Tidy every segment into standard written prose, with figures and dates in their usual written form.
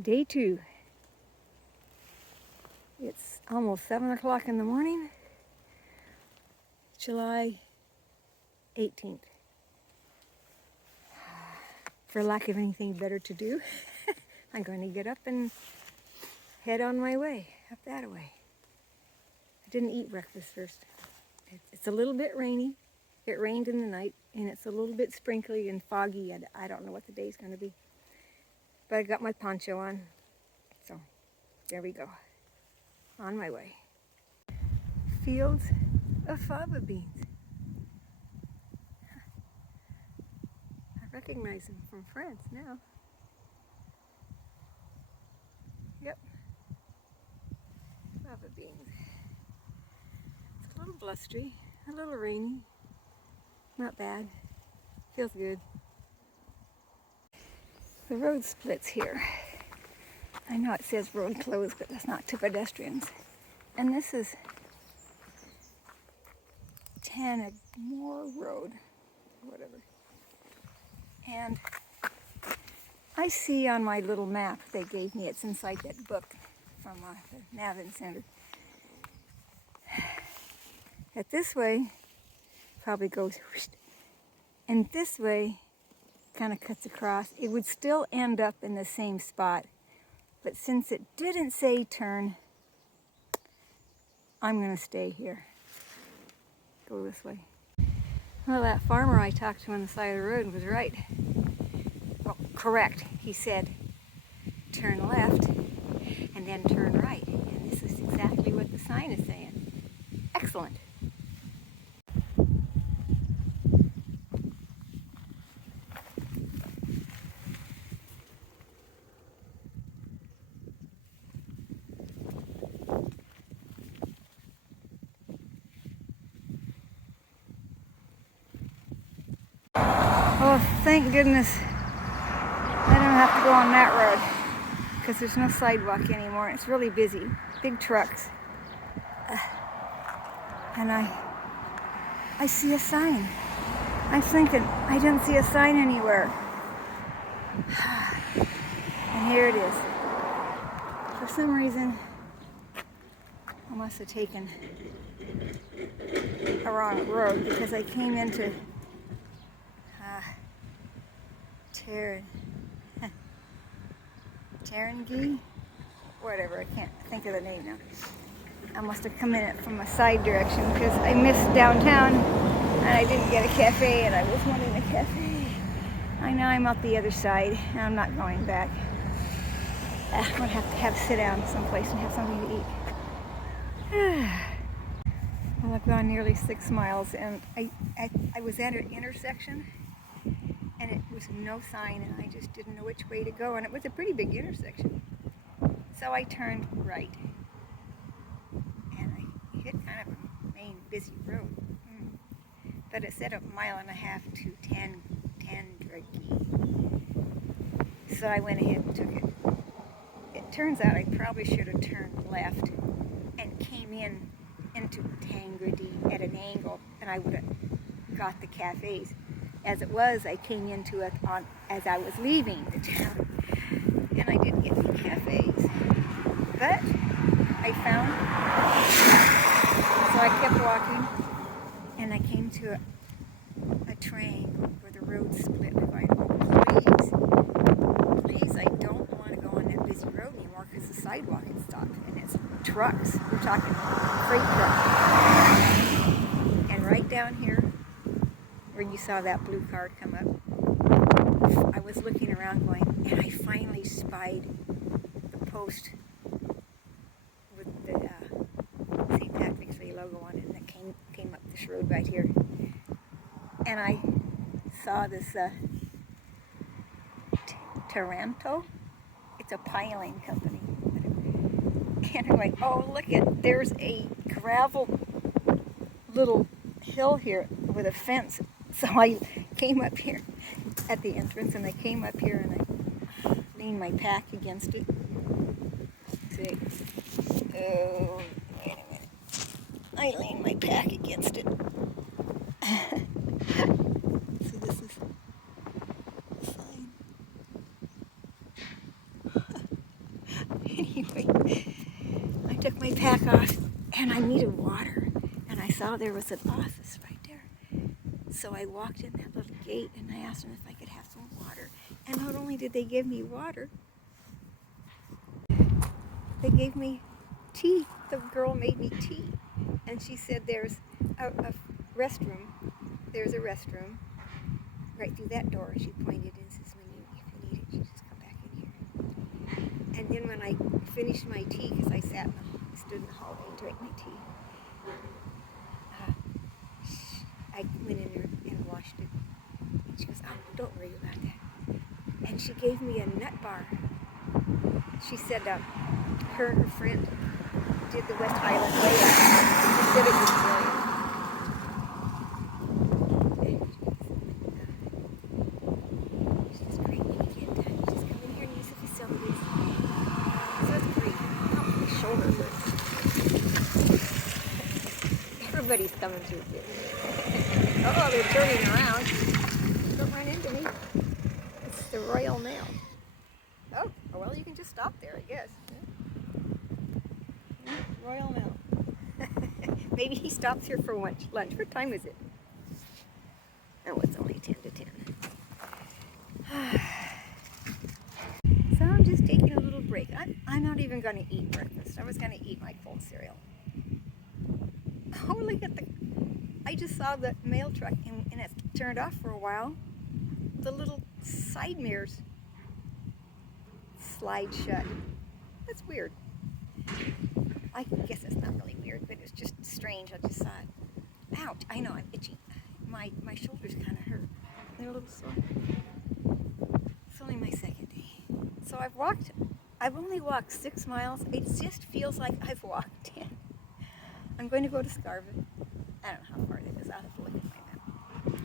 Day 2. It's almost 7 o'clock in the morning, July 18th. For lack of anything better to do, I'm going to get up and head on my way, up that way. I didn't eat breakfast first. It's a little bit rainy. It rained in the night, and it's a little bit sprinkly and foggy, and I don't know what the day's going to be. But I got my poncho on, so there we go. On my way. Fields of fava beans. I recognize them from France now. Yep. Fava beans. It's a little blustery, a little rainy. Not bad. Feels good. The road splits here. I know it says road closed, but that's not to pedestrians. And this is Tanagmore Road, whatever. And I see on my little map they gave me, it's inside that book from the Navin Center, that this way probably goes, whoosh, and this way kind of cuts across. It would still end up in the same spot, but since it didn't say turn, I'm going to stay here. Go this way. Well, that farmer I talked to on the side of the road was right. Well, correct. He said, turn left and then turn right. And this is exactly what the sign is saying. Excellent. Oh, thank goodness I don't have to go on that road because there's no sidewalk anymore. It's really busy. Big trucks. And I see a sign. I'm thinking, I didn't see a sign anywhere. And here it is. For some reason, I must have taken a wrong road because I came into Tarangi? Whatever, I can't think of the name now. I must have come in it from a side direction because I missed downtown and I didn't get a cafe and I was wanting a cafe. I know I'm out the other side and I'm not going back. I'm going to have to sit down someplace and have something to eat. Well, I've gone nearly 6 miles and I was at an intersection and it was no sign and I just didn't know which way to go, and it was a pretty big intersection. So I turned right and I hit kind of a main busy road. But it said 1.5 miles to Tandragi. So I went ahead and took it. It turns out I probably should have turned left and came into Tangradi at an angle and I would have got the cafes. As it was, I came into it as I was leaving the town, and I didn't get any cafes. But I found, so I kept walking, and I came to a triangle where the road split. I'm going, oh, please, I don't want to go on that busy road anymore because the sidewalk is stopped, and it's trucks. We're talking freight trucks. And right down here, where you saw that blue car come up, I was looking around going, and I finally spied the post with the St. Patrick's Day logo on it, and it came up this road right here. And I saw this Taranto. It's a piling company. And I'm like, oh, look there's a gravel little hill here with a fence. So I came up here at the entrance, and I came up here and I leaned my pack against it. See? Oh, wait a minute. I leaned my pack against it. So this is fine. pack off, and I needed water, and I saw there was an office right there. So I walked in that little gate, and I asked them if I could have some water. And not only did they give me water, they gave me tea. The girl made me tea, and she said there's a restroom. There's a restroom right through that door. She pointed and says, if you need it, you just come back in here. And then when I finished my tea, because I stood in the hallway and drank my tea, I went in there and washed it. And she goes, oh, don't worry about that. And she gave me a nut bar. She said her and her friend did the West Highland layout. She said it was brilliant. She's just great when you get done. You just come in here and use the facilities. So it's great. Oh, my shoulder hurts. Everybody's coming through this. Oh, they're turning around. Don't run into me. It's the Royal Mail. Oh, well, you can just stop there, I guess. Yeah, Royal Mail. Maybe he stops here for lunch. What time is it? Oh, it's only 10 to 10. So I'm just taking a little break. I'm not even going to eat breakfast. I was going to eat my cold cereal. Oh, look at I just saw the mail truck and it's turned off for a while. The little side mirrors slide shut. That's weird. I guess it's not really weird, but it's just strange. I just saw it. Ouch! I know, I'm itchy. My shoulders kind of hurt. They're a little sore. It's only my second day. So I've only walked 6 miles. It just feels like I've walked 10. I'm going to go to Scarvin. I don't know how far it is. I'll have to look at my map.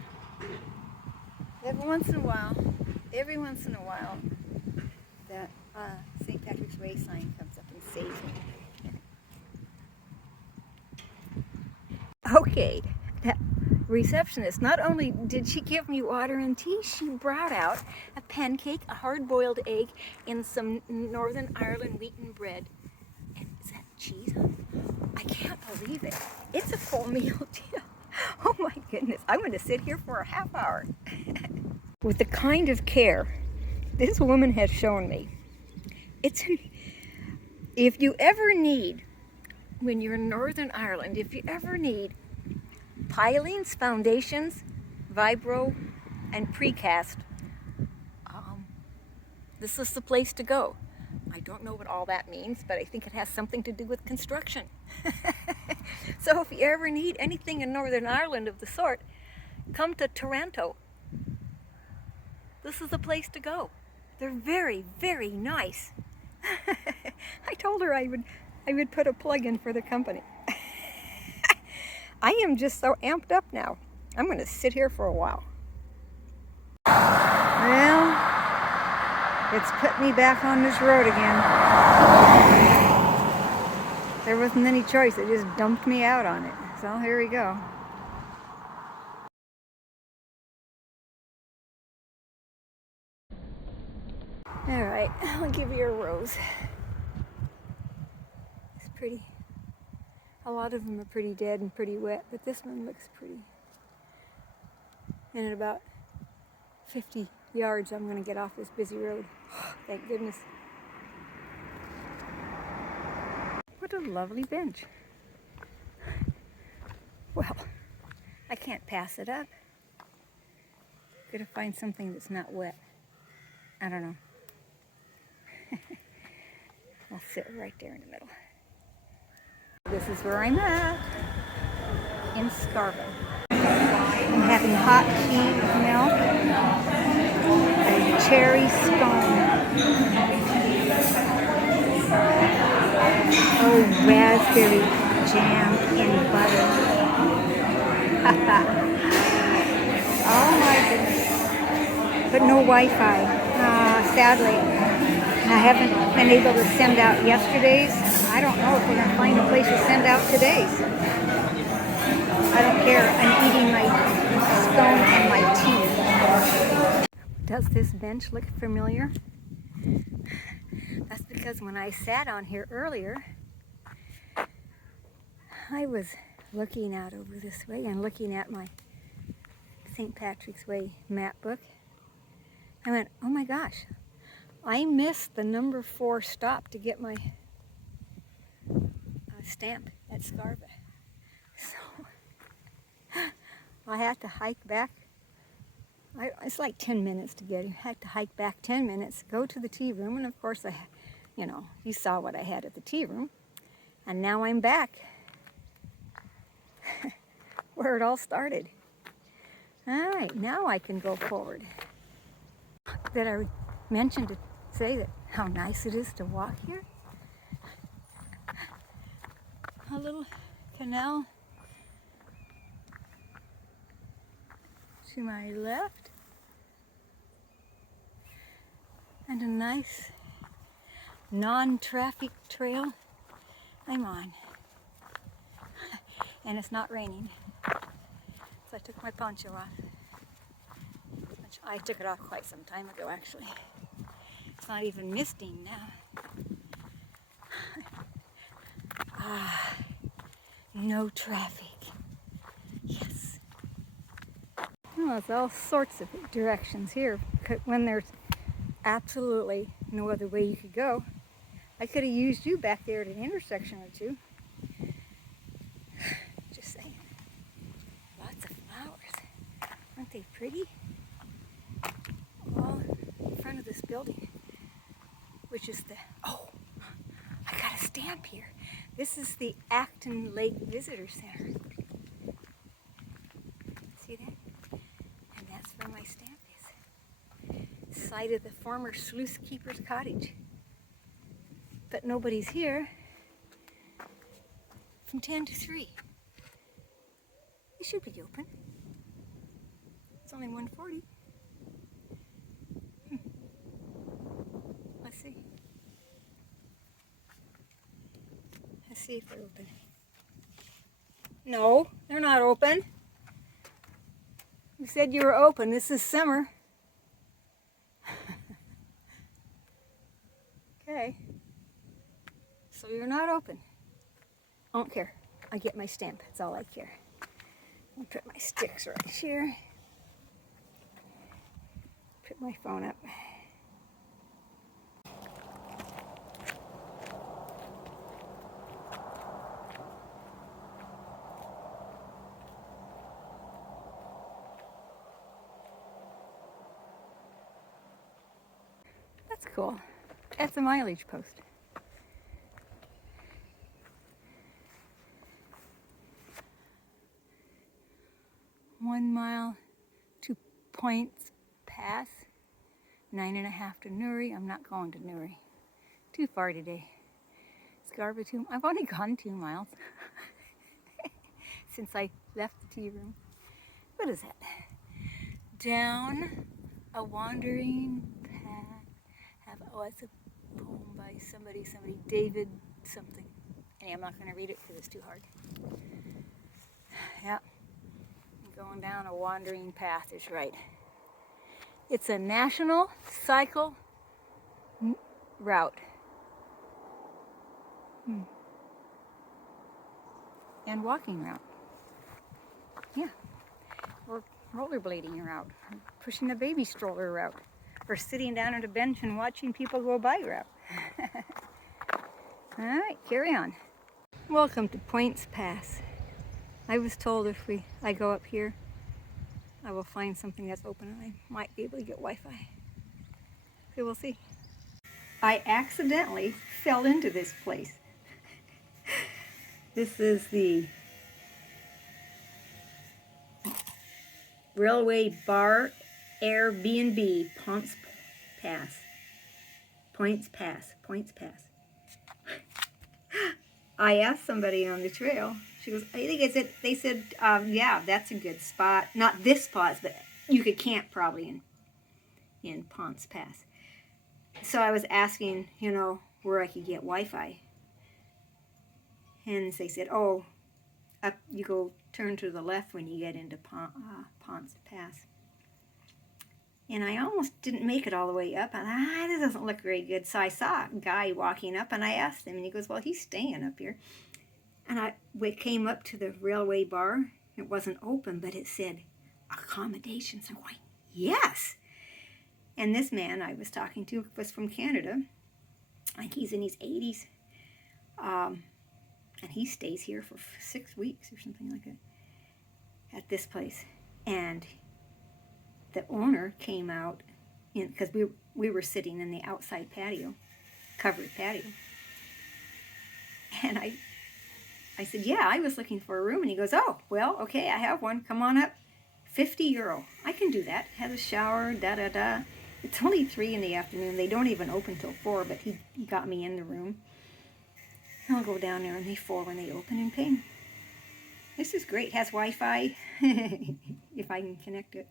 Every once in a while, that St. Patrick's Way sign comes up and saves me. Okay, that receptionist, not only did she give me water and tea, she brought out a pancake, a hard-boiled egg, and some Northern Ireland wheaten bread. And is that cheese on it? I can't believe it. It's a full meal deal. Oh my goodness, I'm going to sit here for a half hour. With the kind of care this woman has shown me. If you ever need, when you're in Northern Ireland, if you ever need pilings, foundations, vibro, and precast, this is the place to go. I don't know what all that means, but I think it has something to do with construction. So if you ever need anything in Northern Ireland of the sort, come to Toronto. This is the place to go. They're very, very nice. I told her I would put a plug in for the company. I am just so amped up now. I'm going to sit here for a while. Well, it's put me back on this road again. There wasn't any choice. It just dumped me out on it. So here we go. All right, I'll give you a rose. It's pretty. A lot of them are pretty dead and pretty wet, but this one looks pretty. And in about 50 yards, I'm going to get off this busy road. Thank goodness. What a lovely bench. Well, I can't pass it up. Gotta find something that's not wet. I don't know. I'll sit right there in the middle. This is where I'm at, in Scarvin. I'm having hot tea with milk and cherry scone. Oh, raspberry jam in butter. Oh my goodness. But no Wi-Fi, sadly. I haven't been able to send out yesterday's. I don't know if we're going to find a place to send out today's. I don't care. I'm eating my scone and my tea. Does this bench look familiar? That's because when I sat on here earlier, I was looking out over this way and looking at my St. Patrick's Way map book. I went, oh my gosh, I missed the number 4 stop to get my stamp at Scarva. So I had to hike back. It's like 10 minutes to get here. I had to hike back 10 minutes, go to the tea room, and of course, you saw what I had at the tea room. And now I'm back where it all started. All right, now I can go forward. That I mentioned to say that how nice it is to walk here. A little canal to my left, and a nice non-traffic trail I'm on. And it's not raining. So I took my poncho off. I took it off quite some time ago, actually. It's not even misting now. No traffic. Yes. Well, there's all sorts of directions here. When there's absolutely no other way you could go, I could have used you back there at an intersection or two. Just saying. Lots of flowers. Aren't they pretty? All in front of this building, which is oh, I got a stamp here. This is the Acton Lake Visitor Center. See that? And that's where my stamp is. Site of the former sluice keeper's cottage. But nobody's here from 10 to 3. It should be open. It's only 1:40. Let's see. Let's see if they're open. No, they're not open. You said you were open. This is summer. Okay. So you're not open. I don't care. I get my stamp. That's all I care. I'll put my sticks right here. Put my phone up. That's cool. That's a mileage post. One mile to Poyntzpass, 9.5 to Newry. I'm not going to Newry. Too far today. Scarva 2. I've only gone 2 miles since I left the tea room. What is that? Down a wandering path. It's a poem by somebody, David something. Anyway, I'm not going to read it because it's too hard. Yeah. Going down a wandering path is right. It's a national cycle route. And walking route. Yeah. Or rollerblading route. Or pushing a baby stroller route. Or sitting down at a bench and watching people go by route. All right, carry on. Welcome to Poyntzpass. I was told if I go up here, I will find something that's open and I might be able to get Wi-Fi. So we'll see. I accidentally fell into this place. This is the Railway Bar Airbnb Poyntzpass. I asked somebody on the trail. She goes, I think they said, yeah, that's a good spot. Not this spot, but you could camp probably in Poyntzpass. So I was asking, where I could get Wi-Fi. And they said, oh, up you go turn to the left when you get into Poyntzpass. And I almost didn't make it all the way up. And this doesn't look very good. So I saw a guy walking up and I asked him and he goes, well, he's staying up here. And we came up to the railway bar. It wasn't open, but it said accommodations. I'm going, yes. And this man I was talking to was from Canada. I think he's in his 80s. And he stays here for 6 weeks or something like that at this place. And the owner came out, because we were sitting in the outside patio, covered patio. And I said, yeah, I was looking for a room. And he goes, oh, well, okay, I have one. Come on up. €50. I can do that. Has a shower, da-da-da. It's only 3 in the afternoon. They don't even open till 4, but he got me in the room. I'll go down there and 4 when they open and pay. This is great. Has Wi-Fi, if I can connect it.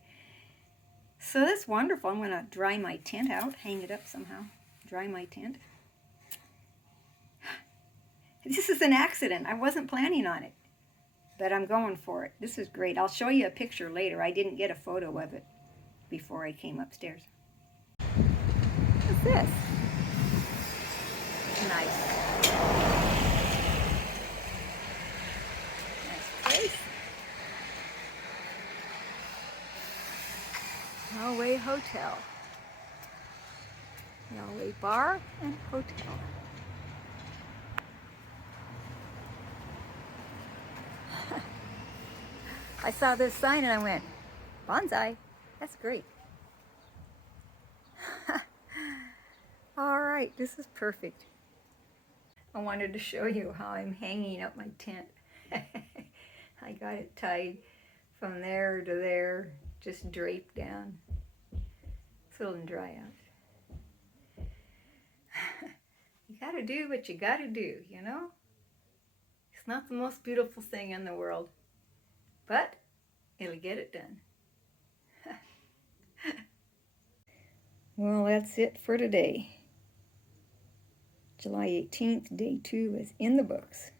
So that's wonderful. I'm going to dry my tent out, hang it up somehow, dry my tent. This is an accident. I wasn't planning on it, but I'm going for it. This is great. I'll show you a picture later. I didn't get a photo of it before I came upstairs. What's this? Nice. Place. Railway Hotel. Railway Bar and Hotel. I saw this sign and I went, bonsai, that's great. All right, this is perfect. I wanted to show you how I'm hanging up my tent. I got it tied from there to there, just draped down so it'll dry out. You gotta do what you gotta do, you know? It's not the most beautiful thing in the world, but it'll get it done. Well, that's it for today. July 18th, day 2 is in the books.